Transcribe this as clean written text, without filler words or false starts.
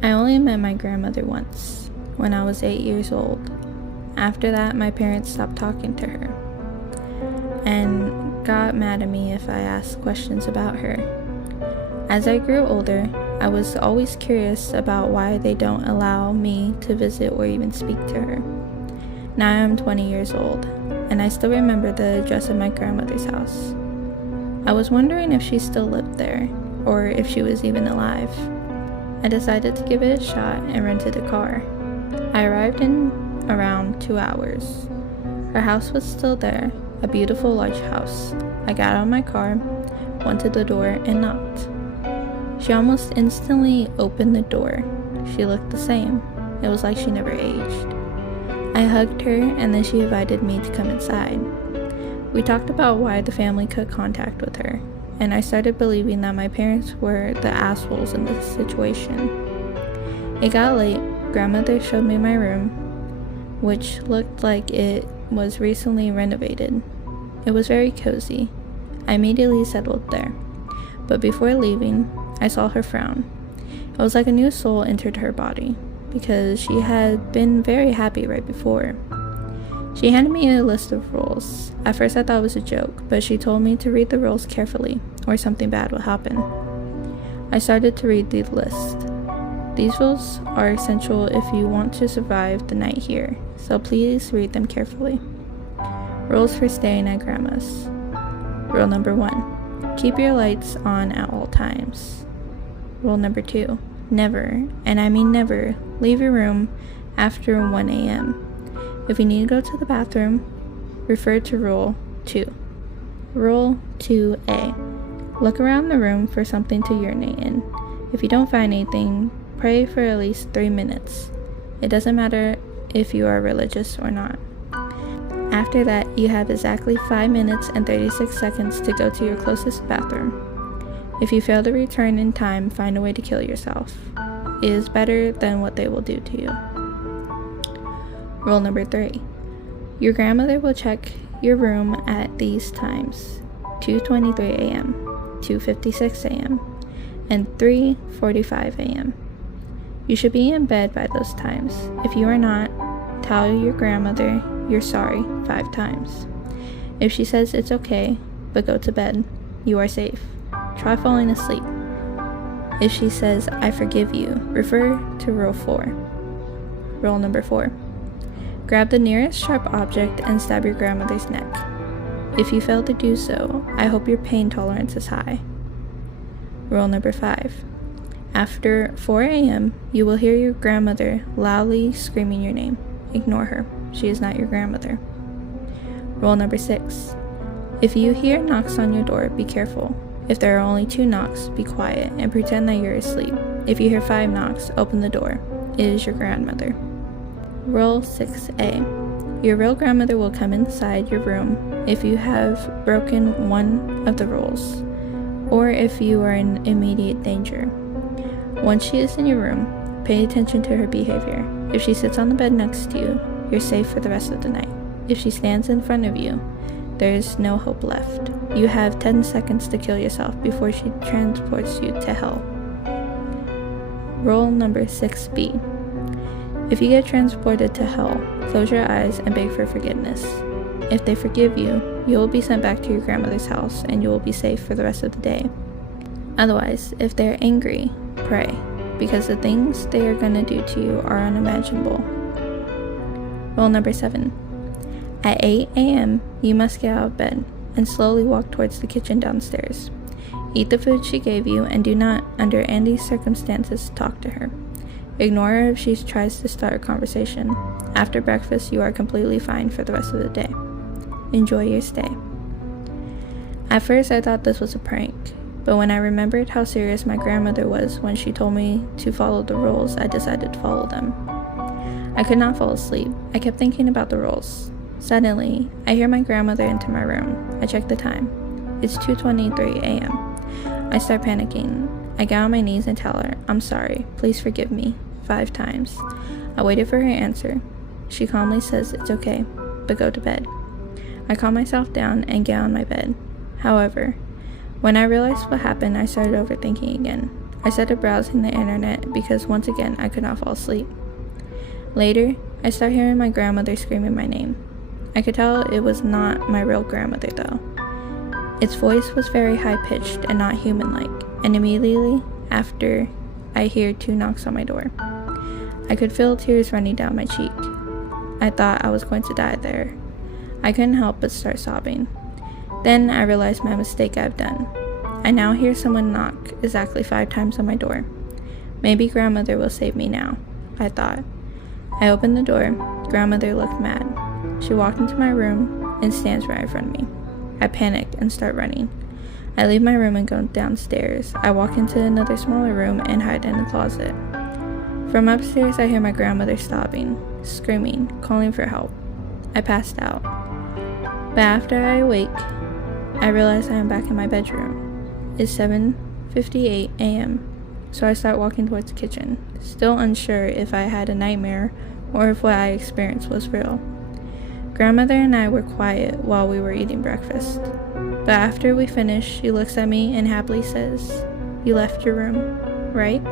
I only met my grandmother once, when I was 8 years old. After that, my parents stopped talking to her and got mad at me if I asked questions about her. As I grew older, I was always curious about why they don't allow me to visit or even speak to her. Now I am 20 years old, and I still remember the address of my grandmother's house. I was wondering if she still lived there, or if she was even alive. I decided to give it a shot and rented a car. I arrived in around 2 hours. Her house was still there, a beautiful large house. I got out of my car, went to the door, and knocked. She almost instantly opened the door. She looked the same. It was like she never aged. I hugged her, and then she invited me to come inside. We talked about why the family cut contact with her, and I started believing that my parents were the assholes in this situation. It got late. Grandmother showed me my room, which looked like it was recently renovated. It was very cozy. I immediately settled there. But before leaving, I saw her frown. It was like a new soul entered her body, because she had been very happy right before. She handed me a list of rules. At first I thought it was a joke, but she told me to read the rules carefully, or something bad will happen. I started to read the list. These rules are essential if you want to survive the night here, so please read them carefully. Rules for staying at Grandma's. Rule number 1. Keep your lights on at all times. Rule number 2. Never, and I mean never, leave your room after 1 a.m. If you need to go to the bathroom, refer to Rule 2. Rule 2A. Look around the room for something to urinate in. If you don't find anything, pray for at least 3 minutes. It doesn't matter if you are religious or not. After that, you have exactly 5 minutes and 36 seconds to go to your closest bathroom. If you fail to return in time, find a way to kill yourself. It is better than what they will do to you. Rule number 3. Your grandmother will check your room at these times: 2:23 a.m., 2:56 a.m., and 3:45 a.m. You should be in bed by those times. If you are not, tell your grandmother you're sorry 5 times. If she says it's okay, but go to bed, you are safe. Try falling asleep. If she says, I forgive you, refer to Rule 4. Rule number 4. Grab the nearest sharp object and stab your grandmother's neck. If you fail to do so, I hope your pain tolerance is high. Rule number 5. After 4 a.m., you will hear your grandmother loudly screaming your name. Ignore her. She is not your grandmother. Rule number 6. If you hear knocks on your door, be careful. If there are only 2 knocks, be quiet and pretend that you're asleep. If you hear 5 knocks, open the door. It is your grandmother. Rule 6A. Your real grandmother will come inside your room if you have broken one of the rules, or if you are in immediate danger. Once she is in your room, pay attention to her behavior. If she sits on the bed next to you, you're safe for the rest of the night. If she stands in front of you, there is no hope left. You have 10 seconds to kill yourself before she transports you to hell. Rule number 6B. If you get transported to hell, close your eyes and beg for forgiveness. If they forgive you, you will be sent back to your grandmother's house and you will be safe for the rest of the day. Otherwise, if they're angry, pray, because the things they are going to do to you are unimaginable. Rule number 7. At 8 a.m., you must get out of bed and slowly walk towards the kitchen downstairs. Eat the food she gave you and do not, under any circumstances, talk to her. Ignore her if she tries to start a conversation. After breakfast, you are completely fine for the rest of the day. Enjoy your stay. At first, I thought this was a prank, but when I remembered how serious my grandmother was when she told me to follow the rules, I decided to follow them. I could not fall asleep. I kept thinking about the rules. Suddenly, I hear my grandmother enter my room. I check the time. It's 2:23 a.m. I start panicking. I get on my knees and tell her, I'm sorry, please forgive me, 5 times. I waited for her answer. She calmly says it's okay, but go to bed. I calm myself down and get on my bed. However, when I realized what happened, I started overthinking again. I started browsing the internet because once again I could not fall asleep. Later, I started hearing my grandmother screaming my name. I could tell it was not my real grandmother though. Its voice was very high-pitched and not human-like, and immediately after, I hear 2 knocks on my door. I could feel tears running down my cheek. I thought I was going to die there. I couldn't help but start sobbing. Then I realized my mistake I've done. I now hear someone knock exactly 5 times on my door. Maybe grandmother will save me now, I thought. I opened the door. Grandmother looked mad. She walked into my room and stands right in front of me. I panicked and start running. I leave my room and go downstairs. I walk into another smaller room and hide in a closet. From upstairs, I hear my grandmother sobbing, screaming, calling for help. I passed out. But after I awake, I realize I am back in my bedroom. It's 7:58 a.m., so I start walking towards the kitchen, still unsure if I had a nightmare or if what I experienced was real. Grandmother and I were quiet while we were eating breakfast. But after we finish, she looks at me and happily says, "You left your room, right?"